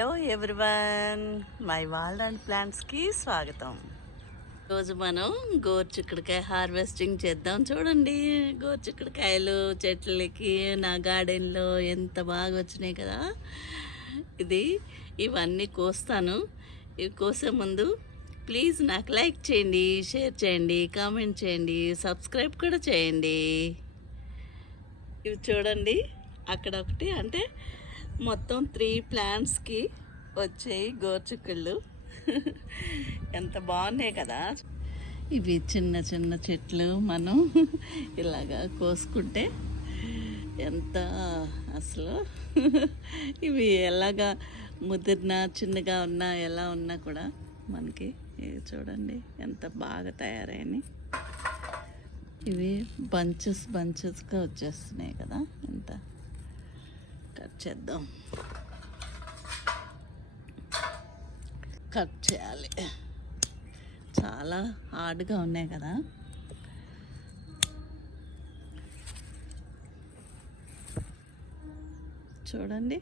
Hello everyone my world and ప్లాంట్స్కి స్వాగతం. రోజు మనం గోర్చుక్కడికాయ హార్వెస్టింగ్ చేద్దాం. చూడండి గోర్చుక్కడికాయలు చెట్లకి నా గార్డెన్లో ఎంత బాగా వచ్చినాయి కదా. ఇది ఇవన్నీ కోస్తాను. ఇవి కోసే ముందు ప్లీజ్ నాకు లైక్ చేయండి షేర్ చేయండి కామెంట్ చేయండి సబ్స్క్రైబ్ కూడా చేయండి. ఇవి చూడండి అక్కడ ఒకటి అంటే మొత్తం త్రీ ప్లాంట్స్కి వచ్చాయి గోర్చుకుళ్ళు. ఎంత బాగున్నాయి కదా. ఇవి చిన్న చిన్న చెట్లు మనం ఇలాగా కోసుకుంటే ఎంత అసలు. ఇవి ఎలాగా ముదిరినా చిన్నగా ఉన్నా ఎలా ఉన్నా కూడా మనకి ఇవి చూడండి ఎంత బాగా తయారైనవి ఇవి బంచెస్ బంచెస్గా వచ్చేస్తున్నాయి కదా ఎంత కట్ చేద్దాం. కట్ చేయాలి. చాలా హార్డ్గా ఉన్నాయి కదా. చూడండి.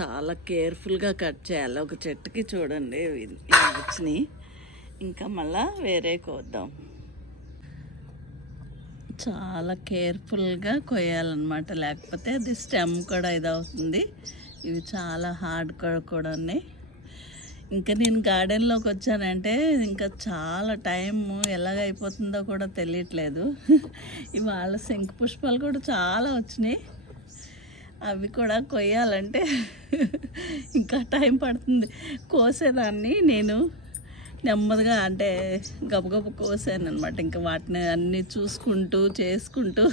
చాలా కేర్ఫుల్గా కట్ చేయాలి. ఒక చెట్టుకి చూడండి వచ్చినాయి. ఇంకా మళ్ళా వేరే కోద్దాం చాలా కేర్ఫుల్గా కొయ్యాలన్నమాట. లేకపోతే అది స్టెమ్ కూడా ఇదవుతుంది. ఇవి చాలా హార్డ్ కూడా కూడా ఉన్నాయి. ఇంకా నేను గార్డెన్లోకి వచ్చానంటే ఇంకా చాలా టైం ఎలాగైపోతుందో కూడా తెలియట్లేదు. ఇవాళ శంకు పుష్పాలు కూడా చాలా వచ్చినాయి. అవి కూడా కొయ్యాలంటే ఇంకా టైం పడుతుంది. కోసేదాన్ని నేను. నెమ్మదిగా అంటే గబగబ కోసాను అనమాట ఇంకా వాటిని అన్నీ చూసుకుంటూ చేసుకుంటూ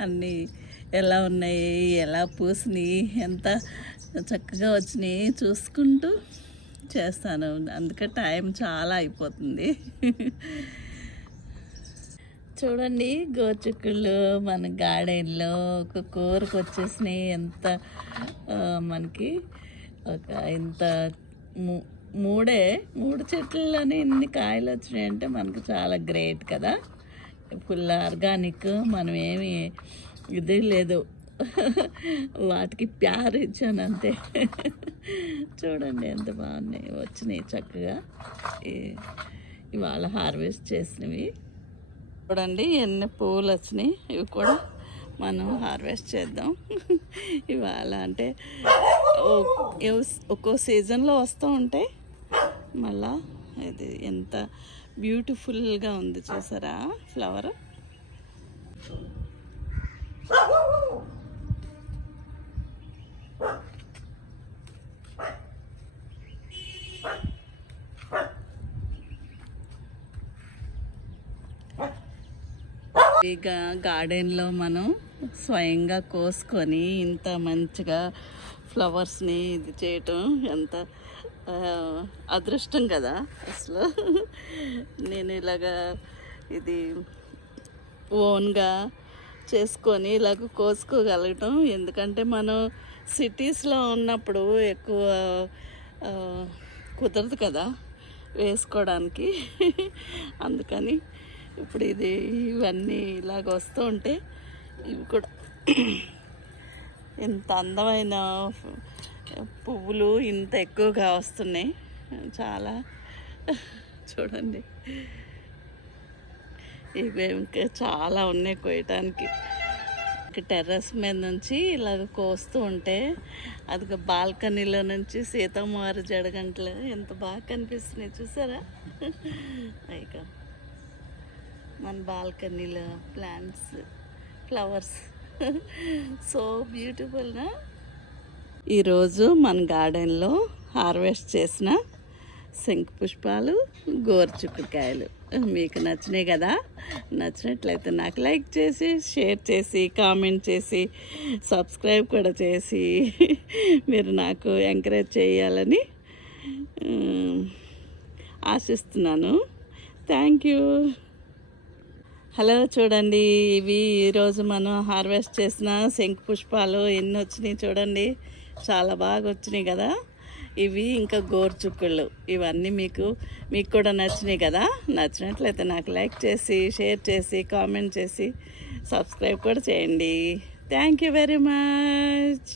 అన్నీ ఎలా ఉన్నాయి ఎలా పూసినాయి ఎంత చక్కగా వచ్చినాయి చూసుకుంటూ చేస్తాను. అందుకే టైం చాలా అయిపోతుంది. చూడండి గోచుక్కుళ్ళు మన గార్డెన్లో ఒక కూరకు వచ్చేసినాయి. ఎంత మనకి ఒక ఇంత మూ- మూడే మూడు చెట్లలోనే ఇన్ని కాయలు వచ్చినాయంటే మనకు చాలా గ్రేట్ కదా. ఫుల్ ఆర్గానిక్ మనం ఏమి ఇది లేదు. వాటికి ప్యార్ ఇచ్చాను అంతే. చూడండి ఎంత బాగున్నాయి వచ్చినాయి చక్కగా. ఈ- ఇవాళ హార్వెస్ట్ చేసినవి. చూడండి ఎన్ని పువ్వులు వచ్చినాయి ఇవి కూడా మనం హార్వెస్ట్ చేద్దాం. ఇవాళ అంటే ఒక్కో సీజన్లో వస్తూ ఉంటాయి. మళ్ళా ఇది ఎంత బ్యూటిఫుల్గా ఉంది చూసారా? ఫ్లవర్? ఇక గార్డెన్లో మనం స్వయంగా కోసుకొని ఇంత మంచిగా ఫ్లవర్స్ని ఇది చేయటం ఎంత అదృష్టం కదా అసలు. నేను ఇలాగా ఇది ఓన్గా చేసుకొని ఇలాగ కోసుకోగలగటం. ఎందుకంటే మనం సిటీస్లో ఉన్నప్పుడు ఎక్కువ కుదరదు కదా వేసుకోవడానికి. అందుకని ఇప్పుడు ఇది ఇవన్నీ ఇలాగ వస్తూ ఉంటే ఇవి కూడా ఇంత అందమైన పువ్వులు ఇంత ఎక్కువగా వస్తున్నాయి. చాలా. చూడండి. ఇవి ఇంకా చాలా ఉన్నాయి కోయటానికి టెర్రస్ మీద నుంచి ఇలాగ కోస్తూ ఉంటే అది బాల్కనీలో నుంచి సీతమ్మవారి జడగంటలు ఎంత బాగా కనిపిస్తున్నాయి చూసారా? ఇక మన బాల్కనీలో ప్లాంట్స్ ఫ్లవర్స్ సో బ్యూటిఫుల్గా ఈరోజు మన గార్డెన్లో హార్వెస్ట్ చేసిన శంకు పుష్పాలు గోరుచుక్కుడుకాయలు మీకు నచ్చినాయి కదా? నచ్చినట్లయితే నాకు లైక్ చేసి షేర్ చేసి కామెంట్ చేసి సబ్స్క్రైబ్ కూడా చేసి మీరు నాకు ఎంకరేజ్ చేయాలని ఆశిస్తున్నాను. Thank you. హలో చూడండి ఇవి ఈరోజు మనం హార్వెస్ట్ చేసిన శంకు పుష్పాలు ఎన్ని వచ్చినాయి చూడండి. చాలా బాగా వచ్చినాయి కదా. ఇవి ఇంకా గోరుచుక్కుళ్ళు ఇవన్నీ మీకు మీకు కూడా నచ్చినాయి కదా. నచ్చినట్లయితే నాకు లైక్ చేసి షేర్ చేసి కామెంట్ చేసి సబ్స్క్రైబ్ కూడా చేయండి. Thank you very much.